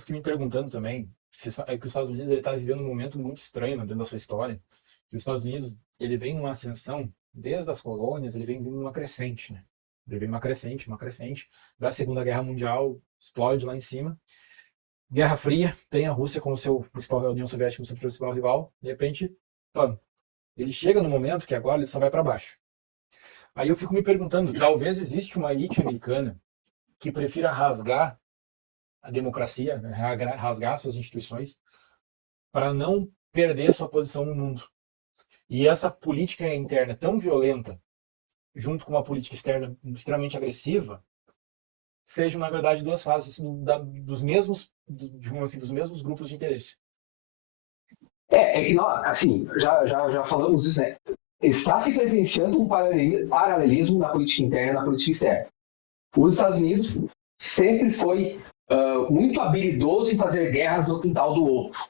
eu fiquei me perguntando também, é que os Estados Unidos ele está vivendo um momento muito estranho dentro da sua história. E os Estados Unidos ele vem numa ascensão, desde as colônias, ele vem vindo numa crescente, né? Ele vem uma crescente. Da Segunda Guerra Mundial, explode lá em cima. Guerra Fria, tem a Rússia como seu principal, a União Soviética como seu principal rival. De repente, pam, ele chega no momento que agora ele só vai para baixo. Aí eu fico me perguntando, talvez existe uma elite americana que prefira rasgar a democracia, né, rasgar suas instituições, para não perder sua posição no mundo. E essa política interna tão violenta, junto com uma política externa extremamente agressiva, sejam, na verdade, duas faces dos mesmos, digamos assim, dos mesmos grupos de interesse. É que nós, assim, já falamos isso, né? Está se evidenciando um paralelismo na política interna e na política externa. Os Estados Unidos sempre foi muito habilidoso em fazer guerras no quintal do outro,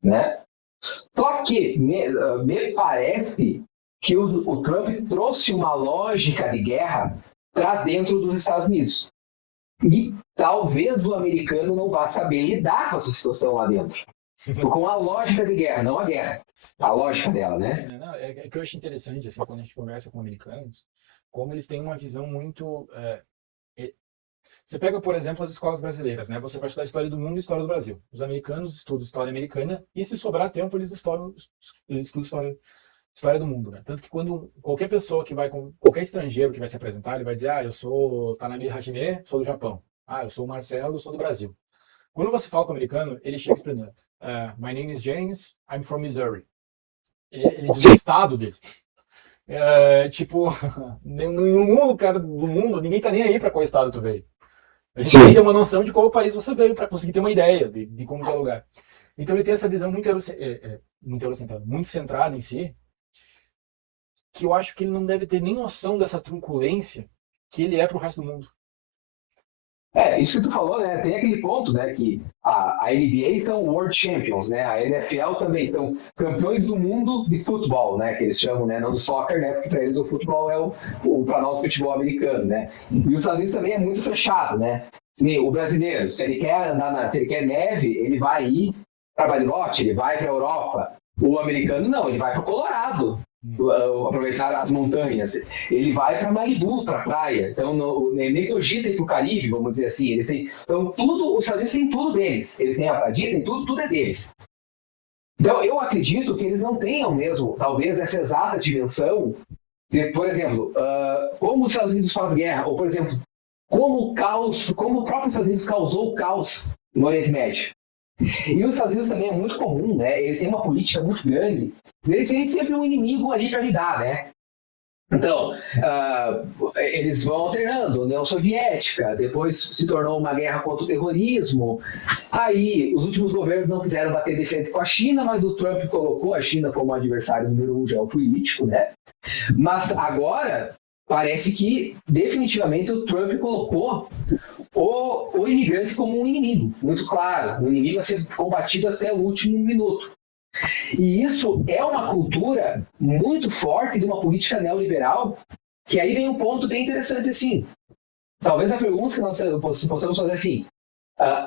né? Só que me parece que o Trump trouxe uma lógica de guerra para dentro dos Estados Unidos. E talvez o americano não vá saber lidar com essa situação lá dentro. Com a lógica de guerra, não a guerra. A lógica dela, né? Sim, não, é que eu acho interessante, assim, quando a gente conversa com americanos, como eles têm uma visão muito... Você pega, por exemplo, as escolas brasileiras, né? Você vai estudar história do mundo e história do Brasil. Os americanos estudam história americana e, se sobrar tempo, eles estudam história do mundo, né? Tanto que quando qualquer pessoa que vai com qualquer estrangeiro que vai se apresentar, ele vai dizer: "Ah, eu sou Tanabe Hajime, sou do Japão. Ah, eu sou o Marcelo, sou do Brasil." Quando você fala com o americano, ele chega explicando: "My name is James, I'm from Missouri." Ele diz o estado dele. Tipo, nenhum lugar do mundo, ninguém tá nem aí para qual estado tu veio. A gente tem que ter uma noção de qual país você veio para conseguir ter uma ideia de como dialogar. Então ele tem essa visão muito centrada em si, que eu acho que ele não deve ter nem noção dessa truculência que ele é para o resto do mundo. Isso que tu falou, né? Tem aquele ponto, né? Que a NBA são World Champions, né? A NFL também são campeões do mundo de futebol, né? Que eles chamam, né? Não do soccer, né? Porque para eles o futebol é para nós o futebol americano, né? E os Estados Unidos também é muito fechado, né? O brasileiro, se ele quer andar se ele quer neve, ele vai ir para Bariloche, ele vai para a Europa. O americano não, ele vai para o Colorado. Aproveitar as montanhas. Ele vai para Malibu, para a praia. Então, nem cogita ir para o Caribe, vamos dizer assim. Ele tem, então, tudo, os Estados Unidos têm tudo deles. Ele tem a praia, tem tudo é deles. Então, eu acredito que eles não tenham mesmo, talvez, essa exata dimensão de, por exemplo, como os Estados Unidos fazem guerra, ou, por exemplo, como o próprio Estados Unidos causou o caos no Oriente Médio. E os Estados Unidos também é muito comum, né? Ele tem uma política muito grande. Ele tem sempre um inimigo ali para lidar, né? Então, eles vão alternando. União Soviética, depois se tornou uma guerra contra o terrorismo. Aí, os últimos governos não quiseram bater de frente com a China, mas o Trump colocou a China como adversário número 1 geopolítico, né? Mas agora, parece que definitivamente o Trump colocou o imigrante como um inimigo, muito claro, um inimigo a ser combatido até o último minuto. E isso é uma cultura muito forte de uma política neoliberal, que aí vem um ponto bem interessante assim. Talvez a pergunta que nós possamos fazer assim,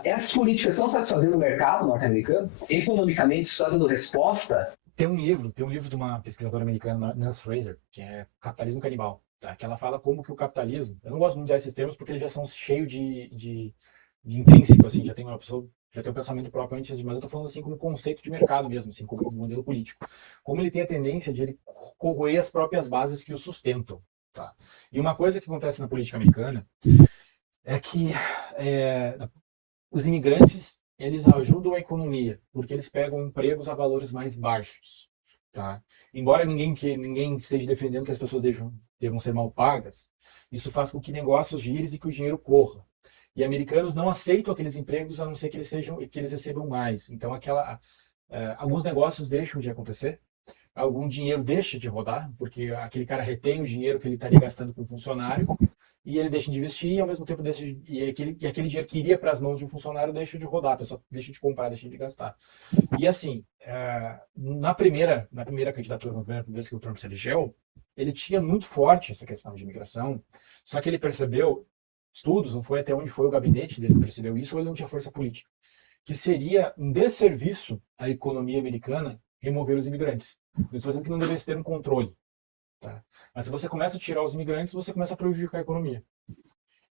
essas políticas estão satisfazendo o mercado norte-americano? Economicamente, está dando resposta? Tem um livro de uma pesquisadora americana, Nancy Fraser, que é Capitalismo Canibal, tá? Que ela fala como que o capitalismo... Eu não gosto muito de usar esses termos porque eles já são cheios de intrínseco, assim, já tem uma pessoa... Já tem um pensamento próprio antes, mas eu estou falando assim como conceito de mercado mesmo, assim, como modelo político. Como ele tem a tendência de ele corroer as próprias bases que o sustentam, tá? E uma coisa que acontece na política americana é que os imigrantes, eles ajudam a economia, porque eles pegam empregos a valores mais baixos, tá? Embora ninguém esteja defendendo que as pessoas devam ser mal pagas, isso faz com que negócios girem e que o dinheiro corra. E americanos não aceitam aqueles empregos a não ser que eles recebam mais. Então, alguns negócios deixam de acontecer, algum dinheiro deixa de rodar, porque aquele cara retém o dinheiro que ele estaria gastando com o funcionário, e ele deixa de investir, e ao mesmo tempo aquele dinheiro que iria para as mãos de um funcionário deixa de rodar, a pessoa deixa de comprar, deixa de gastar. E assim, na primeira candidatura, na primeira vez que o Trump se elegeu, ele tinha muito forte essa questão de imigração, só que ele percebeu, estudos, não foi até onde foi o gabinete dele que percebeu isso, ou ele não tinha força política. que seria um desserviço à economia americana remover os imigrantes. Eu estou dizendo que não deveria ter um controle. Tá? Mas se você começa a tirar os imigrantes, você começa a prejudicar a economia.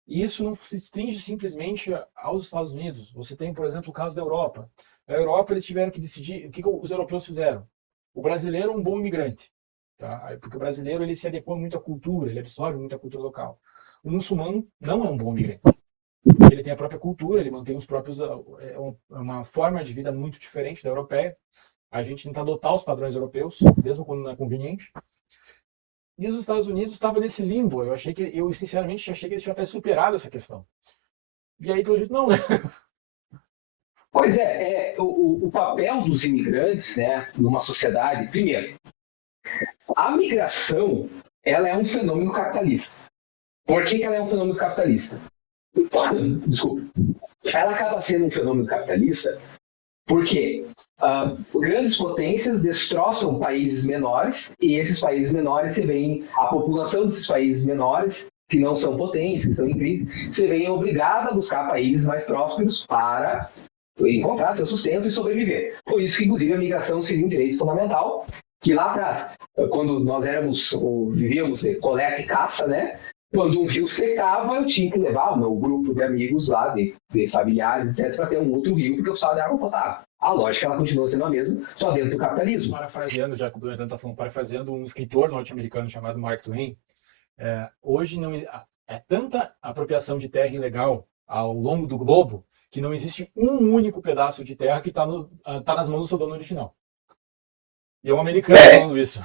E isso não se restringe simplesmente aos Estados Unidos. Você tem, por exemplo, o caso da Europa. A Europa, eles tiveram que decidir o que os europeus fizeram. O brasileiro é um bom imigrante, tá? Porque o brasileiro ele se adequa muito à cultura, ele absorve muito a cultura local. O muçulmano não é um bom imigrante. Ele tem a própria cultura, ele mantém os próprios... É uma forma de vida muito diferente da europeia. A gente tenta adotar os padrões europeus, mesmo quando não é conveniente. E os Estados Unidos estavam nesse limbo. Eu sinceramente achei que eles tinham até superado essa questão. E aí, pelo jeito, não, né? Pois o papel dos imigrantes, né, numa sociedade, primeiro, a migração, ela é um fenômeno capitalista. Por que ela é um fenômeno capitalista? Desculpa. Ela acaba sendo um fenômeno capitalista porque grandes potências destroçam países menores e esses países menores, você vê a população desses países menores, que não são potências, que estão em crise, você vê obrigada a buscar países mais prósperos para encontrar seu sustento e sobreviver. Por isso que, inclusive, a migração seria um direito fundamental, que lá atrás, quando nós vivíamos de coleta e caça, né? Quando um rio secava, eu tinha que levar o meu grupo de amigos lá, de familiares, etc., para ter um outro rio, porque eu precisava de água potável. A lógica ela continua sendo a mesma, só dentro do capitalismo. Parafraseando, já complementando, está falando, parafraseando um escritor norte-americano chamado Mark Twain, hoje não é tanta apropriação de terra ilegal ao longo do globo que não existe um único pedaço de terra que está nas mãos do seu dono original. E é um americano falando isso.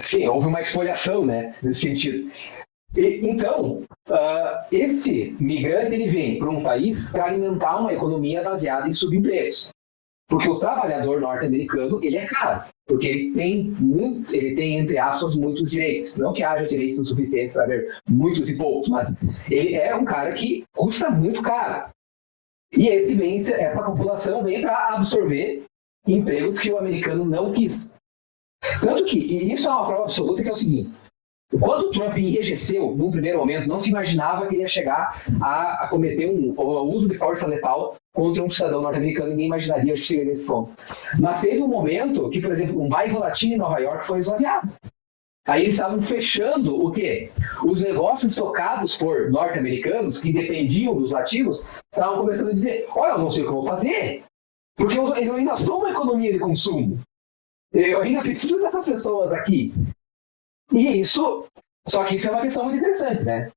Sim, houve uma espoliação, né, nesse sentido. Então, esse migrante ele vem para um país para alimentar uma economia baseada em subempregos. Porque o trabalhador norte-americano, ele é caro. Porque ele tem, entre aspas, muitos direitos. Não que haja direitos suficientes para haver muitos e poucos, mas ele é um cara que custa muito caro. E essa população vem para absorver empregos que o americano não quis. Tanto que, e isso é uma prova absoluta, que é o seguinte: quando o Trump enrijeceu, num primeiro momento, não se imaginava que ele ia chegar a cometer o uso de força letal contra um cidadão norte-americano. Ninguém imaginaria que chegaria nesse ponto. Mas teve um momento que, por exemplo, um bairro latino em Nova York foi esvaziado. Aí eles estavam fechando o quê? Os negócios tocados por norte-americanos, que dependiam dos latinos, estavam começando a dizer: olha, eu não sei o que eu vou fazer, porque eu ainda sou uma economia de consumo. Eu ainda preciso dessas pessoas aqui. E isso, só que isso é uma questão muito interessante, né?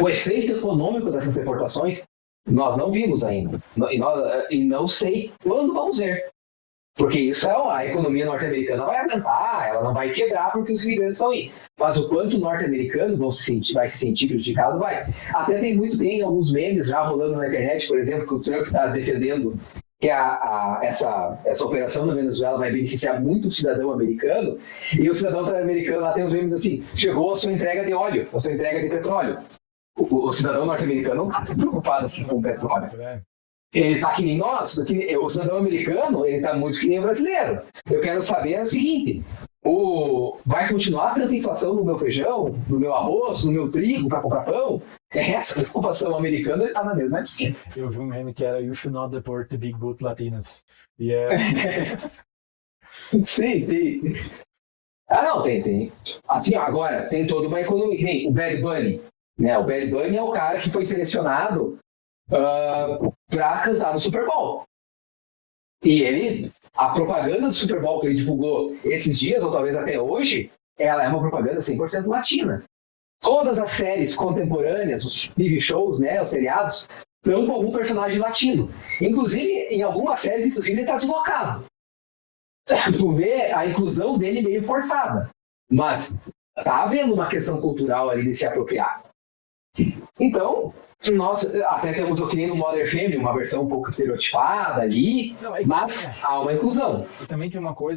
O efeito econômico dessas deportações, nós não vimos ainda. E não sei quando vamos ver. Porque isso a economia norte-americana vai aumentar, ela não vai quebrar porque os imigrantes estão aí. Mas o quanto o norte-americano vai se sentir prejudicado, vai. Até tem alguns memes já rolando na internet, por exemplo, que o Trump está defendendo que essa operação na Venezuela vai beneficiar muito o cidadão americano, e o cidadão americano lá tem os memes assim: chegou a sua entrega de óleo, a sua entrega de petróleo. O cidadão norte-americano não está preocupado assim com o petróleo. Ele está que nem nós, o cidadão americano, ele está muito que nem o brasileiro. Eu quero saber o seguinte: vai continuar tanta inflação no meu feijão, no meu arroz, no meu trigo para comprar pão? Essa preocupação americana está na mesma linha. Eu vi um meme que era: You should not deport the big boot Latinas. E Sim. Não, tem. Assim, agora, tem toda uma economia. Tem o Bad Bunny. Né? O Bad Bunny é o cara que foi selecionado para cantar no Super Bowl. E a propaganda do Super Bowl que ele divulgou esses dias, ou talvez até hoje, ela é uma propaganda 100% latina. Todas as séries contemporâneas, os TV shows, né, os seriados, estão com algum personagem latino. Inclusive, em algumas séries, ele está deslocado. Tu vê a inclusão dele meio forçada. Mas está havendo uma questão cultural ali de se apropriar. Então, nós até temos o que nem no Modern Family, uma versão um pouco estereotipada ali, mas há uma inclusão. E também tem uma coisa